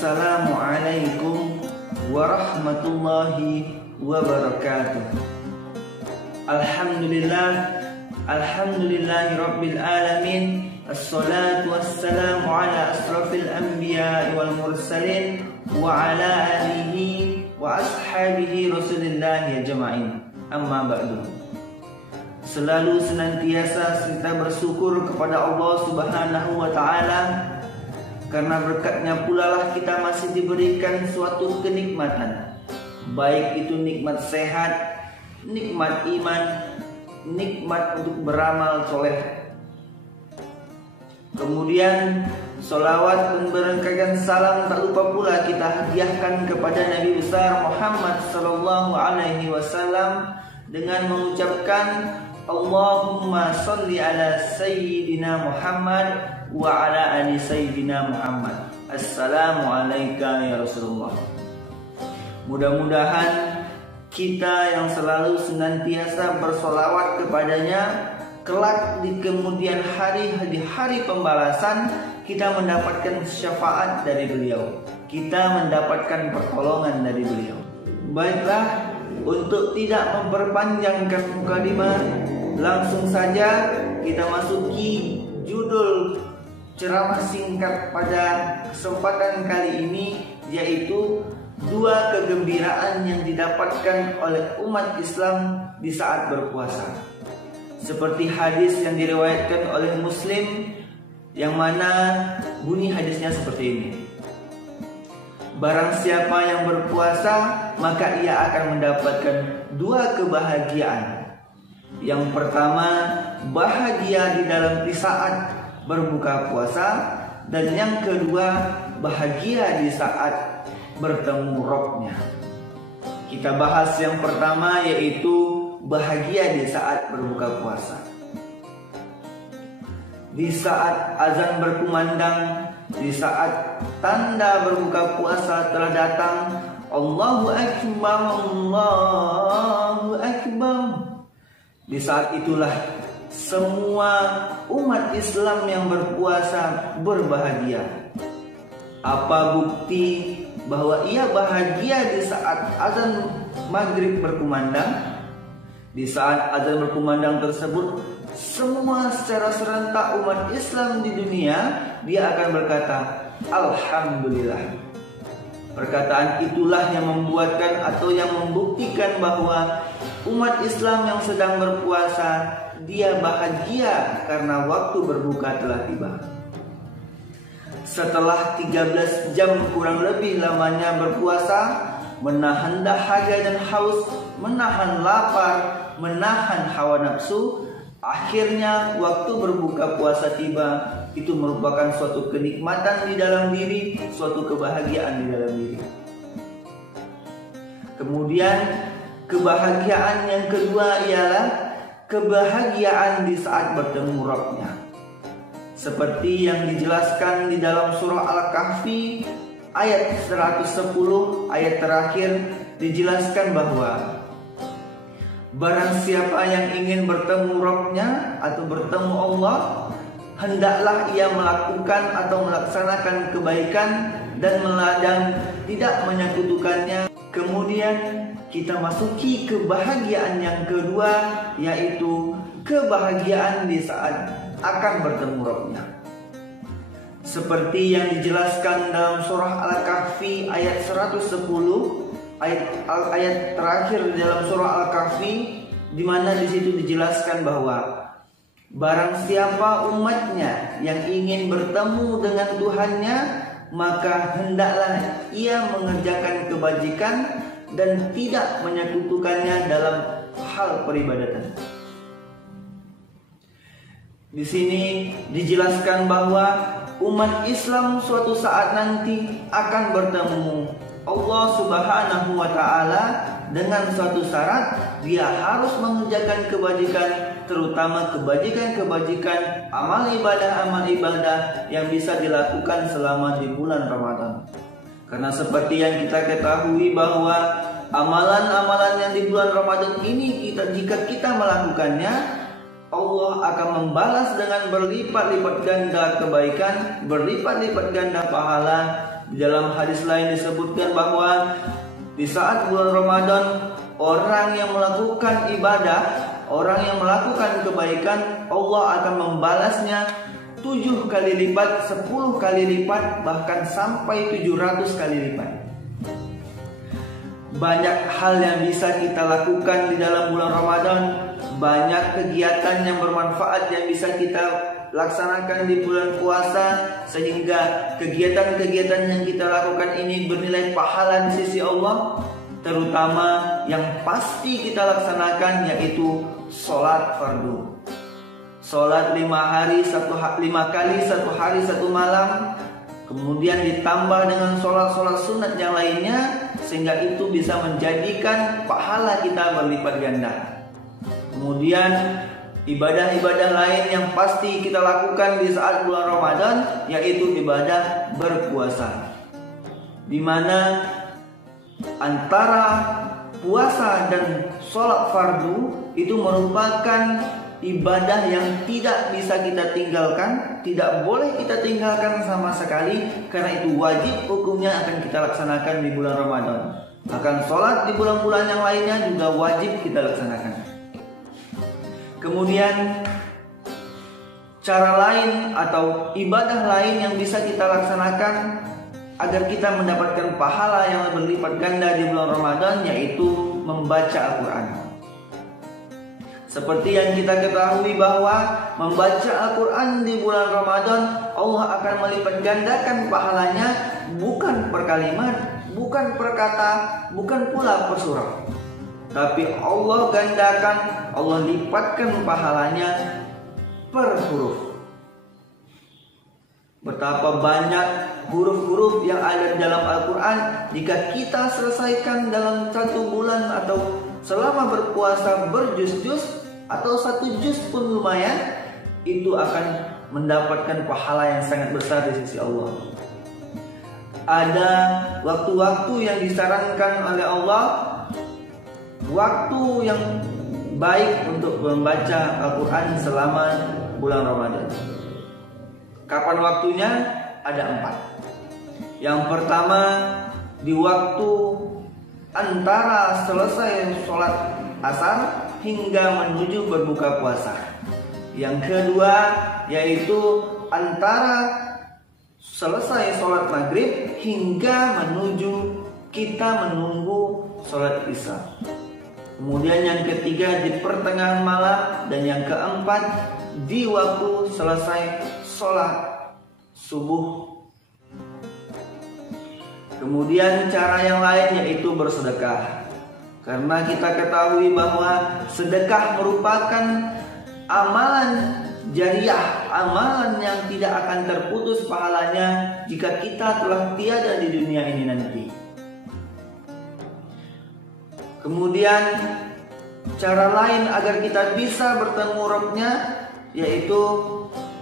Assalamualaikum warahmatullahi wabarakatuh. Alhamdulillahi rabbil alamin. Assalatu wassalamu ala asrafil anbiya wal mursalin wa ala alihi wa ashabihi rasulillahi ajma'in. Amma ba'du. Selalu senantiasa kita bersyukur kepada Allah Subhanahu wa taala, karena berkatnya pula lah kita masih diberikan suatu kenikmatan, baik itu nikmat sehat, nikmat iman, nikmat untuk beramal soleh. Kemudian sholawat dan berengkakan salam tak lupa pula kita hadiahkan kepada Nabi besar Muhammad sallallahu alaihi wasallam dengan mengucapkan Allahumma sholli ala sayyidina Muhammad wa ala ali sayyidina Muhammad. Assalamualaikum ya Rasulullah. Mudah-mudahan kita yang selalu senantiasa bersolawat kepadanya, kelak di kemudian hari, di hari pembalasan, kita mendapatkan syafaat dari beliau, kita mendapatkan pertolongan dari beliau. Baiklah, untuk tidak memperpanjangkan mukadimah, langsung saja kita masuki judul ceramah singkat pada kesempatan kali ini, yaitu dua kegembiraan yang didapatkan oleh umat Islam di saat berpuasa. Seperti hadis yang diriwayatkan oleh Muslim, yang mana bunyi hadisnya seperti ini: barang siapa yang berpuasa, maka ia akan mendapatkan dua kebahagiaan. Yang pertama, bahagia di dalam di saat berbuka puasa, dan yang kedua, bahagia di saat bertemu Rabb-nya. Kita bahas yang pertama, yaitu bahagia di saat berbuka puasa. Di saat azan berkumandang, di saat tanda berbuka puasa telah datang, Allahu Akbar, Allahu Akbar. Di saat itulah semua umat Islam yang berpuasa berbahagia. Apa bukti bahwa ia bahagia di saat azan maghrib berkumandang? Di saat azan berkumandang tersebut, semua secara serentak umat Islam di dunia, dia akan berkata Alhamdulillah. Perkataan itulah yang membuatkan atau yang membuktikan bahwa umat Islam yang sedang berpuasa, dia bahagia karena waktu berbuka telah tiba. Setelah 13 jam kurang lebih lamanya berpuasa, menahan dahaga dan haus, menahan lapar, menahan hawa nafsu, akhirnya waktu berbuka puasa tiba. Itu merupakan suatu kenikmatan di dalam diri, suatu kebahagiaan di dalam diri. Kemudian kebahagiaan yang kedua ialah kebahagiaan di saat bertemu Rabb-nya. Seperti yang dijelaskan di dalam surah Al-Kahfi ayat 110, ayat terakhir, dijelaskan bahwa barang siapa yang ingin bertemu Rabb-nya atau bertemu Allah, hendaklah ia melakukan atau melaksanakan kebaikan dan tidak menyekutukannya. Kemudian kita masuki kebahagiaan yang kedua, yaitu kebahagiaan di saat akan bertemu Rabb-nya. Seperti yang dijelaskan dalam surah Al-Kahfi ayat 110, ayat terakhir di dalam surah Al-Kahfi, di mana di situ dijelaskan bahwa barang siapa umatnya yang ingin bertemu dengan Tuhannya, maka hendaklah ia mengerjakan kebajikan dan tidak menyekutukannya dalam hal peribadatan. Di sini dijelaskan bahwa umat Islam suatu saat nanti akan bertemu Allah Subhanahu wa taala dengan suatu syarat, dia harus mengerjakan kebajikan, terutama kebajikan-kebajikan, amal ibadah yang bisa dilakukan selama di bulan Ramadan. Karena seperti yang kita ketahui bahwa amalan-amalan yang di bulan Ramadan ini, jika kita melakukannya, Allah akan membalas dengan berlipat-lipat ganda kebaikan, berlipat-lipat ganda pahala, Di dalam hadis lain disebutkan bahwa di saat bulan Ramadan, orang yang melakukan ibadah, orang yang melakukan kebaikan, Allah akan membalasnya 7 kali lipat, 10 kali lipat, bahkan sampai 700 kali lipat. Banyak hal yang bisa kita lakukan di dalam bulan Ramadan, banyak kegiatan yang bermanfaat yang bisa kita laksanakan di bulan puasa, sehingga kegiatan-kegiatan yang kita lakukan ini bernilai pahala di sisi Allah. Terutama yang pasti kita laksanakan yaitu sholat fardu. Sholat 5 kali 1 hari 1 malam, kemudian ditambah dengan sholat-sholat sunat yang lainnya, sehingga itu bisa menjadikan pahala kita berlipat ganda. Kemudian ibadah-ibadah lain yang pasti kita lakukan di saat bulan Ramadan yaitu ibadah berpuasa, di mana antara puasa dan sholat fardu itu merupakan ibadah yang tidak bisa kita tinggalkan, tidak boleh kita tinggalkan sama sekali, karena itu wajib hukumnya akan kita laksanakan di bulan Ramadan. Bahkan sholat di bulan-bulan yang lainnya juga wajib kita laksanakan. Kemudian cara lain atau ibadah lain yang bisa kita laksanakan agar kita mendapatkan pahala yang berlipat ganda di bulan Ramadan yaitu membaca Al-Quran. Seperti yang kita ketahui bahwa membaca Al-Quran di bulan Ramadan, Allah akan melipat gandakan pahalanya, bukan per kalimat, bukan per kata, bukan pula per surah, tapi Allah gandakan, Allah lipatkan pahalanya per huruf. Betapa banyak huruf-huruf yang ada di dalam Al-Quran, jika kita selesaikan dalam 1 bulan atau selama berpuasa berjuz-juz atau 1 juz pun lumayan, itu akan mendapatkan pahala yang sangat besar di sisi Allah. Ada waktu-waktu yang disarankan oleh Allah, waktu yang baik untuk membaca Al-Quran selama bulan Ramadan. Kapan waktunya? Ada 4. Yang pertama, di waktu antara selesai sholat asar hingga menuju berbuka puasa. Yang kedua, yaitu antara selesai sholat maghrib hingga menuju kita menunggu sholat isya. Kemudian yang ketiga di pertengahan malam, dan yang keempat di waktu selesai sholat subuh. Kemudian cara yang lain yaitu bersedekah. Karena kita ketahui bahwa sedekah merupakan amalan jariah, amalan yang tidak akan terputus pahalanya jika kita telah tiada di dunia ini nanti. Kemudian cara lain agar kita bisa bertemu Rabb-Nya yaitu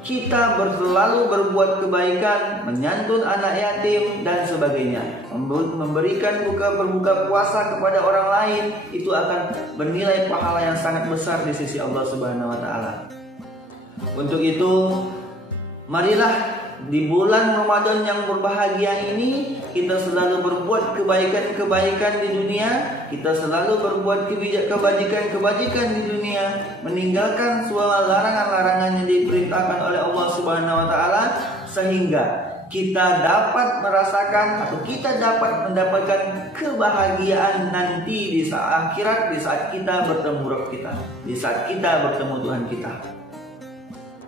kita selalu berbuat kebaikan, menyantun anak yatim dan sebagainya, memberikan berbuka puasa kepada orang lain, itu akan bernilai pahala yang sangat besar di sisi Allah Subhanahu wa taala. Untuk itu, marilah di bulan Ramadan yang berbahagia ini kita selalu berbuat kebaikan-kebaikan di dunia, kita selalu berbuat kebajikan-kebajikan di dunia, meninggalkan semua larangan-larangan yang diperintahkan oleh Allah Subhanahu wa taala, sehingga kita dapat merasakan atau kita dapat mendapatkan kebahagiaan nanti di saat akhirat, di saat kita bertemu Rabb kita, di saat kita bertemu Tuhan kita.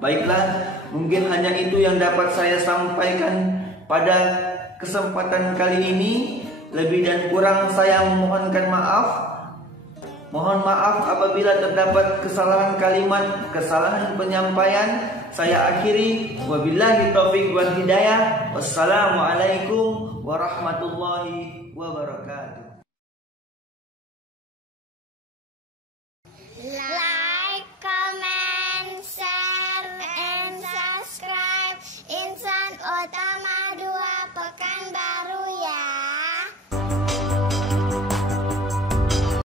Baiklah, mungkin hanya itu yang dapat saya sampaikan pada kesempatan kali ini. Lebih dan kurang saya memohonkan maaf. Mohon maaf apabila terdapat kesalahan kalimat, kesalahan penyampaian. Saya akhiri. Wabillahi taufiq wal hidayah. Wassalamualaikum warahmatullahi wabarakatuh.